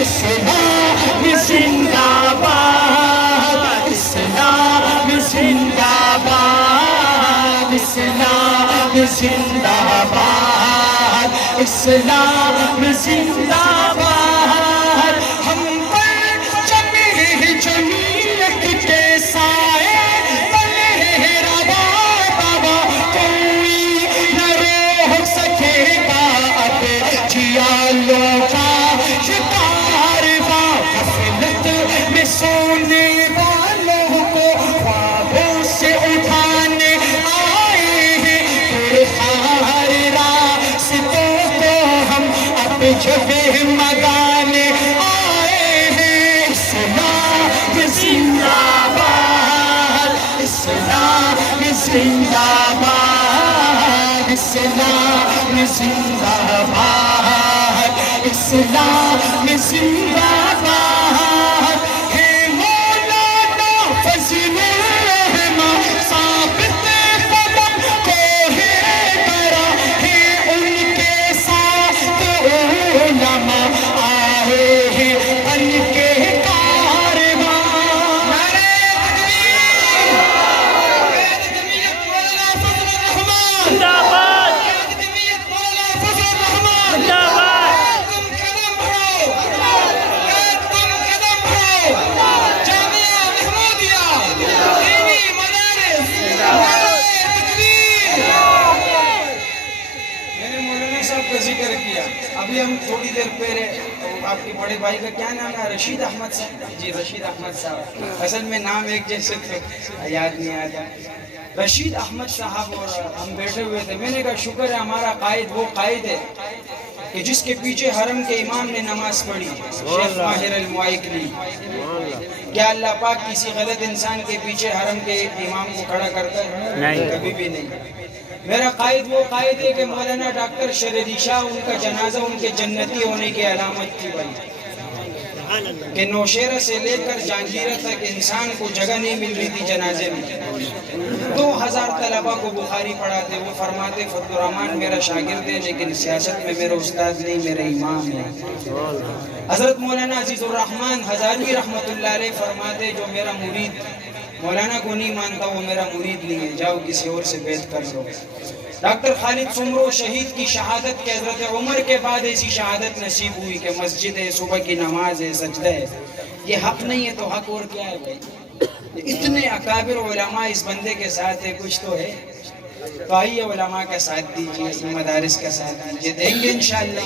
اسلام زندہ باد، اسلام زندہ باد، اسلام زندہ باد، اسلام زندہ باد. ہم پر جمعیت کے سائے تلے روا بابا، کوئی نہ روک سکے گا اب جیالوں کا شکار. غفلت میں سونے والوں کو خوابوں سے اٹھانے آئے ہیں. خار راستوں کو ہم اب جگہ مگانے آئے ہیں. اسلام زندہ باد، اسلام زندہ باد، اسلام زندہ باد، اسلام زندہ باد. ہے مولانا فضل الرحمن ثابت قدم کو ہے برا، ہے ان کے ساتھ علماء آئے ہیں ان کے کارواں. نعرہ تکبیر، مولانا فضل الرحمن زندہ باد، مولانا فضل الرحمن زندہ باد. تم قدم بڑھو، تم قدم بڑھو. جامعہ محمودیہ دینی مدارس، نعرہ تکبیر. میں نے مولانا صاحب کا ذکر کیا. ابھی ہم تھوڑی دیر پہلے آپ کے بڑے بھائی کا کیا نام ہے؟ رشید احمد صاحب. جی رشید احمد صاحب، اصل میں نام ایک جیسے تھے، یاد نہیں آتا. رشید احمد صاحب اور ہم بیٹھے ہوئے تھے. میں نے کہا شکر ہے ہمارا قائد وہ قائد ہے کہ جس کے پیچھے حرم کے امام نے نماز پڑھی، شیخ ماہر المعائقلی. کیا اللہ پاک کسی غلط انسان کے پیچھے حرم کے امام کو کھڑا کرتا ہے؟ نہیں، کبھی بھی نہیں. میرا قائد وہ قائد ہے کہ مولانا ڈاکٹر شریعت شاہ، ان کا جنازہ ان کے جنتی ہونے کی علامت تھی. بھائی کہ نوشیرہ سے لے کر جہانگیرہ تک انسان کو جگہ نہیں مل رہی تھی جنازے میں. 2000 طلبہ کو بخاری پڑھاتے. وہ فرماتے فضل الرحمن میرا شاگرد ہے لیکن سیاست میں میرا استاد نہیں، میرا امام ہے. حضرت مولانا عزیز الرحمن ہزاروی رحمت اللہ علیہ فرماتے جو میرا مرید مولانا کو نہیں مانتا وہ میرا مرید نہیں ہے، جاؤ کسی اور سے بیعت کر لو. ڈاکٹر خالد سمرو شہید کی شہادت کے حضرت عمر کے بعد ایسی شہادت نصیب ہوئی کہ مسجد ہے، صبح کی نماز ہے، سجدہ ہے. یہ حق نہیں ہے تو حق اور کیا ہے بھائی؟ اتنے اکابر علماء اس بندے کے ساتھ ہے، کچھ تو ہے. تو آئیے علماء کا ساتھ دیجیے، مدارس کا ساتھ دیجیے، دیں گے انشاءاللہ.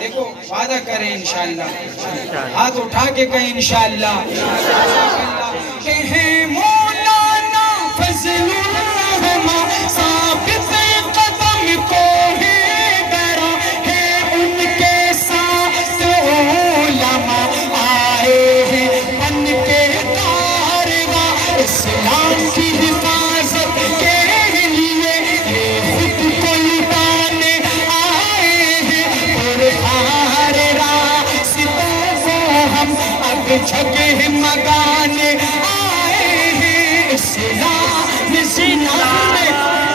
دیکھو وعدہ کریں انشاءاللہ، ہاتھ اٹھا کے کہیں انشاءاللہ. کہیں مولانا فضل الرحمن ثابت قدم کو ہی ڈرا ہے، ان کے ساتھ علماء آئے ہیں بن کے کارواں اسلام کی حفاظت کے لیے. یہ خود کو لٹانے آئے ہیں اور ہر راستوں کو ہم اب جگہ مگانے آئے ہیں. اسلام زندہ ہے،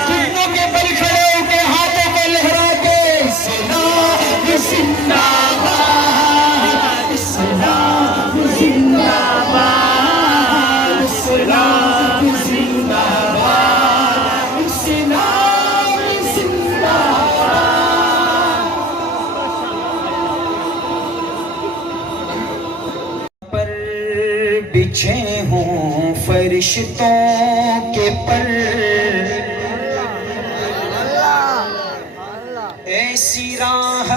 گھٹنوں کے بل کھڑے ہو کے ہاتھوں کو لہرا کے اسلام زندہ باد، اسلام زندہ باد، اسلام زندہ باد، اسلام زندہ باد. پر بچھے ہوں فرشتوں کے پر، ایسی راہ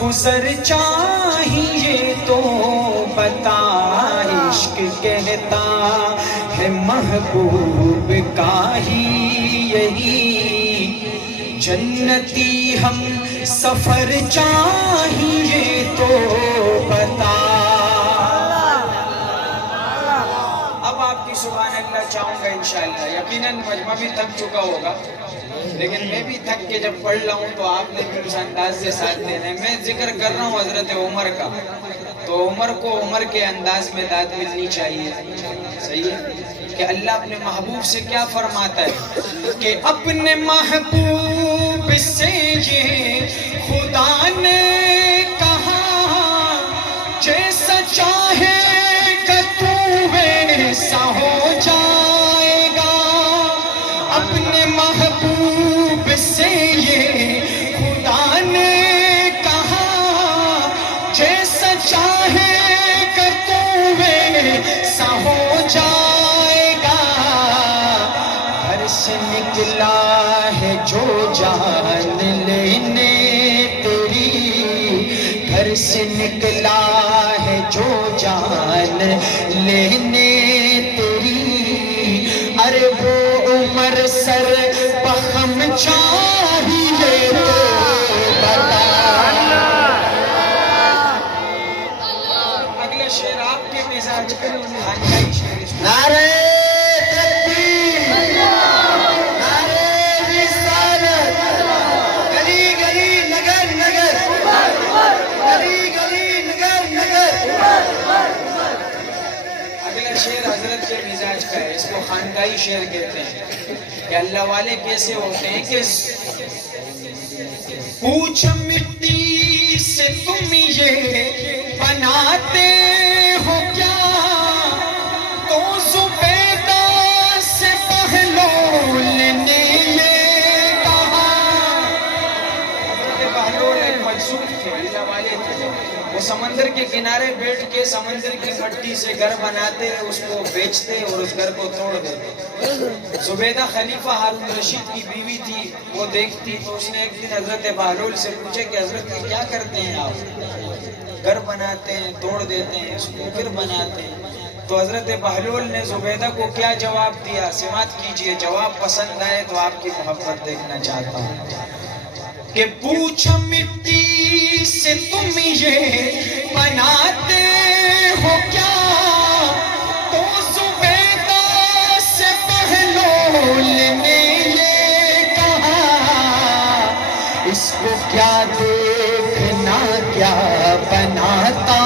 گزر چاہیے تو بتا. عشق کہتا ہے محبوب کا ہی یہی جنتی ہم سفر چاہیے تو بتا. اب آپ کی سبحان اللہ چاہوں گا انشاءاللہ. یقیناً مجمع بھی تھک چکا ہوگا لیکن میں بھی تھک کے جب پڑھ رہا ہوں تو آپ نے بھی اس انداز سے ساتھ دینا ہے. میں ذکر کر رہا ہوں حضرت عمر کا، تو عمر کو عمر کے انداز میں داد ملنی چاہیے. صحیح ہے کہ اللہ اپنے محبوب سے کیا فرماتا ہے کہ اپنے محبوب سے یہ خدا نے کہا جیسا چاہے کہ تو ویسا ہو جائے گا. اپنے محبوب سے یہ خدا نے کہا جیسا چاہے کہ تو ویسا ہو جائے گا. گھر سے نکلا ہے جو جان لینے تیری، گھر سے نکلا ہے جو جان لینے تیری. ارے وہ عمر سر بخم چاہیے تو بتا. اگلا شعر آپ کے مزاج کا خانقاہی شعر. نعرہ تکبیر، نعرہ رسالت، گلی گلی نگر نگر، گلی گلی نگر نگر. اگلا شعر حضرت کے مزاج کا ہے، اس کو خانقاہی شعر کہتے ہیں. کہ اللہ والے کیسے ہوتے ہیں کہ پوچھ مٹی سے تم یہ بناتے ہو کیا، تو زبیدہ سے بہلول نے یہ کہا. بہلول ایک مجذوب تھے، اللہ والے تھے. وہ سمندر کے کنارے بیٹھ کے سمندر کی مٹی سے گھر بناتے، اس کو بیچتے اور اس گھر کو توڑ دیتے. زبیدہ خلیفہ ہارون رشید کی بیوی تھی، وہ دیکھتی تو اس نے ایک دن حضرت بہلول سے پوچھا کہ حضرت کیا کرتے ہیں آپ؟ گھر بناتے ہیں، توڑ دیتے ہیں، اس کو پھر بناتے ہیں. تو حضرت بہلول نے زبیدہ کو کیا جواب دیا؟ سماعت کیجئے، جواب پسند آئے تو آپ کی محبت دیکھنا چاہتا ہوں. کہ پوچھ مٹی سے تم یہ بناتے ہو کیا، تو زبیدہ سے بہلول نے یہ کہا. اس کو کیا دیکھنا کیا بناتا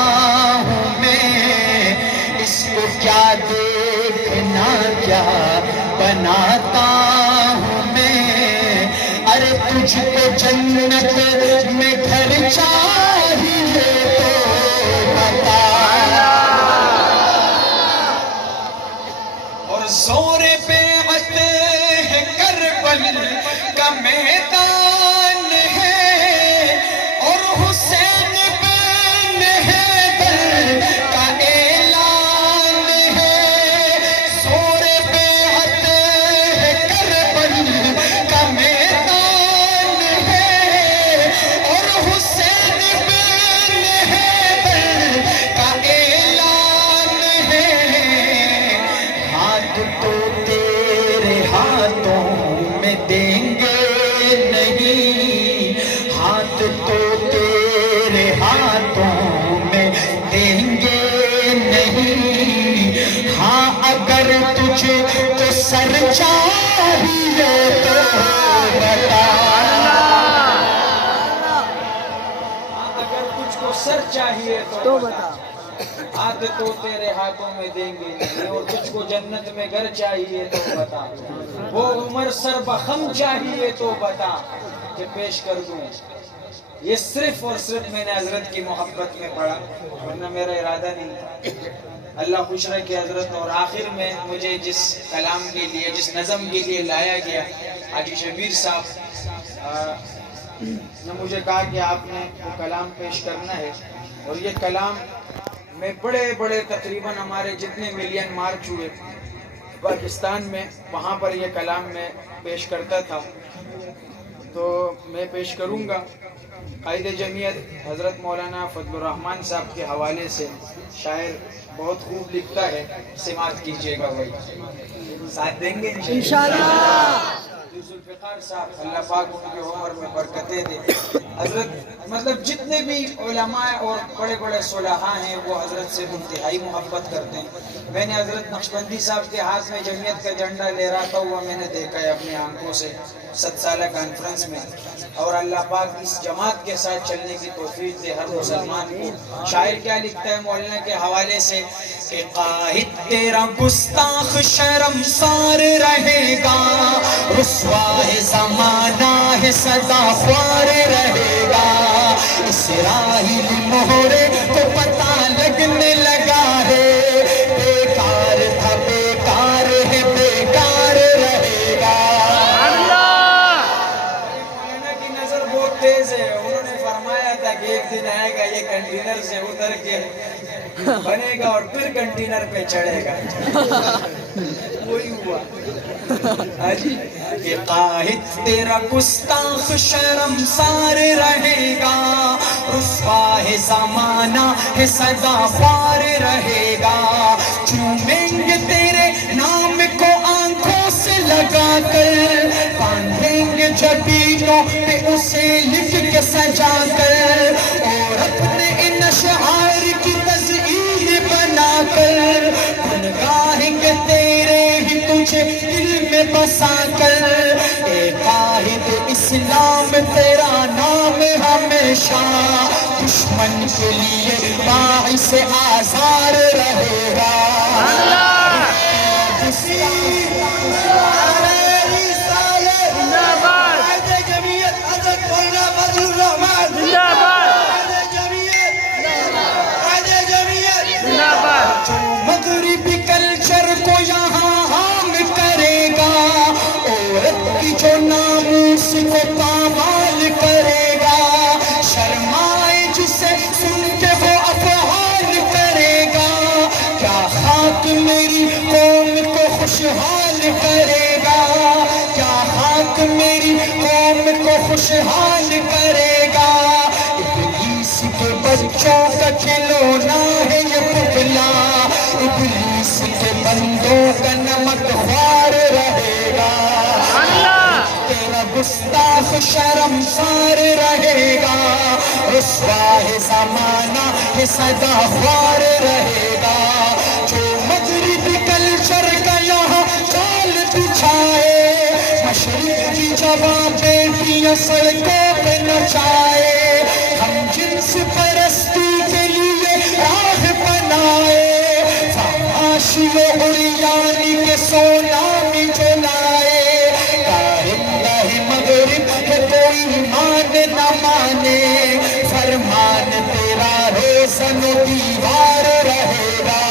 جنت میں گھر چاہیے تو بتا، اور زور بیعت ہے کربل کا میدان ہے، اور حسین بن حیدر کا اعلان ہے، زور بیعت ہے کربل کا میدان ہے، اور حسین بن حیدر کا اعلان ہے، ہاتھ تو تیرے ہاتھوں میں دیں گے نہیں، ہاتھ تو تیرے ہاتھوں میں دیں گے نہیں، ہاں اگر تجھ کو سر چاہیے تو بتا، اگر تجھ کو سر چاہیے تو بتا، ہاتھ تو تیرے ہاتھوں میں دیں گے نہیں، اور تجھ کو جنت میں گھر چاہیے تو بتا، وہ عمر سر بخم چاہیے تو بتا کہ پیش کر دوں۔ یہ صرف اور صرف میں نے حضرت کی محبت میں پڑھا، ورنہ میرا ارادہ نہیں تھا۔ اللہ خوش رکھے حضرت۔ اور آخر میں مجھے جس کلام کے لیے، جس نظم کے لیے لایا گیا، حاجی شبیر صاحب نے مجھے کہا کہ آپ نے وہ کلام پیش کرنا ہے، اور یہ کلام میں بڑے بڑے تقریباً ہمارے جتنے ملین مارچ ہوئے پاکستان میں، وہاں پر یہ کلام میں پیش کرتا تھا، تو میں پیش کروں گا۔ قائد جمعیت حضرت مولانا فضل الرحمن صاحب کے حوالے سے، شاعر بہت خوب لکھتا ہے، سماعت کیجیے گا، وہی ساتھ دیں گے انشاءاللہ۔ ذوالفقار صاحب، اللہ پاک ان کی عمر میں برکتیں دے۔ حضرت مطلب جتنے بھی علماء اور بڑے بڑے صلحاء ہیں وہ حضرت سے انتہائی محبت کرتے ہیں۔ میں نے حضرت نقشبندی صاحب کے ہاتھ میں جمعیت کا جھنڈا لہراتا ہوا میں نے دیکھا ہے اپنی آنکھوں سے 7 سالہ کانفرنس میں، اور اللہ پاک اس جماعت کے ساتھ چلنے کی توفیق دے ہر مسلمان کو۔ شاعر کیا لکھتا ہے مولانا کے حوالے سے کہ قائد تیرا گستاخ شرمسار رہے گا، رسوا ہے زمانہ ہے سزا خوار رہے گا، اسرائیل مہرے کو پتہ لگنے لگا ہے، بیکار تھا بیکار ہے بیکار رہے گا۔ مولانا کی نظر بہت تیز ہے، انہوں نے فرمایا تھا کہ ایک دن آئے گا یہ کنٹینر سے اتر کے بنے گا اور پھر کنٹینر پہ چڑھے گا، وہی ہوا۔ کہ قائد تیرا گستاخ شرمسار رہے گا، رسوا ہے زمانہ ہے سزا خوار رہے گا، چومیں گے تیرے نام کو آنکھوں سے لگا کر، باندھیں گے جبینوں پہ اسے لکھ کے سجا کر، اور اپنے ان اشعار کی تزئین بنا کر، گنگاہیں گے تیرے ہی تجھے دل میں بسا کر، اے قائد اسلام تیرا نام ہمیشہ دشمن کے لیے باعث آزار رہے گا۔ مغربی کلچر کو یہاں عام کرے گا، عورت کی جو ناموس کو پامال کرے گا، شرمائے جسے سن کے وہ افعال کرے گا، کیا خاک میری قوم کو خوشحال کرے گا، کیا خاک میری قوم کو خوشحال کرے گا، ابلیس کے بچوں کا کھلونا ہے یہ پتلا، ابلیس کے بندوں کا نمک خوار رہے گا، تیرا گستاخ شرمسار رہے گا، رسوا ہے زمانہ ہے سزا خوار رہے گا، جو مغربی کلچر کا یہاں جال بچھائے، مشرق کی جوان بیٹیاں سڑکوں پہ نچائے، ہم جنس پرستی کے لیے راہ بنائے، فحاشی و عریانی کے سونامی جلائے، کاہم مغرب ہے کوئی ایمان نہ مانے فرمان تیرا روزن و دیوار رہے گا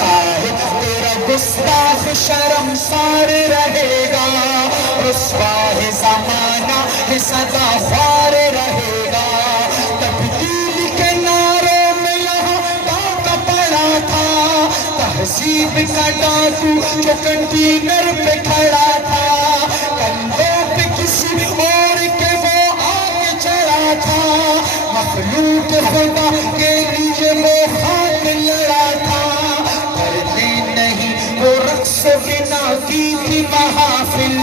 قاہد تیرا گستاخ شرمسار رہے گا رسوا ہے زمانہ ہے سدا خوار رہے گا تبدیل کے نعروں میں یہاں ڈاکہ پڑا تھا تہذیب کا ڈاکو جو کنٹینر پہ کھڑا تھا کندھوں پہ کسی اور کے وہ آگ چڑھا تھا مخلوق خدا کے لیے وہ خاک لڑا تھا کرتے نہیں وہ رقص بنا کی تھی محافل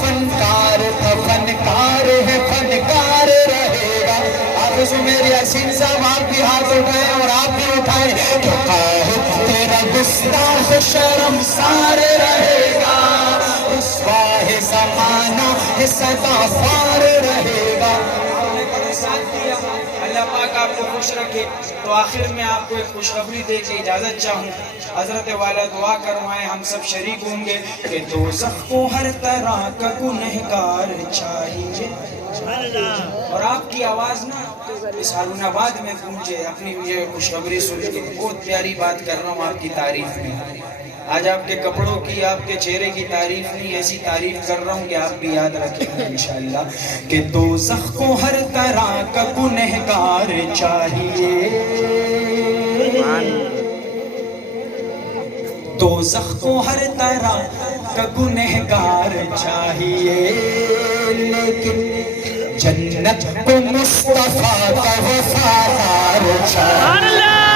فنکار تھا فنکار ہے فنکار رہے گا آپ اس میں میری حسین صاحب آپ بھی ہاتھ اٹھائیں اور آپ بھی اٹھائیں کہ قاہد تیرا گستاخ شرمسار رہے گا رسوا ہے زمانہ ہے سدا خوار رہے گا اللہ پاک آپ کو خوش رکھے. تو آخر میں آپ کو ایک خوشخبری دے کے اجازت چاہوں. حضرت والا دعا کروائیں, ہم سب شریک ہوں گے کہ دوزخ کو ہر طرح کا گنہگار چاہیے. اور آپ کی آواز نا اس ہارون آباد میں گونجے. اپنی یہ خوشخبری سن کے بہت پیاری بات کر رہا ہوں آپ کی تعریف میں. آج آپ کے کپڑوں کی, آپ کے چہرے کی تعریف نہیں, ایسی تعریف کر رہا ہوں کہ آپ بھی یاد رکھیں گے انشاءاللہ کہ دوزخ کو ہر طرح کا گنہگار چاہیے. دوزخ کو ہر طرح کا گنہگار چاہیے لیکن جنت کو مصطفیٰ کا وفادار چاہیے.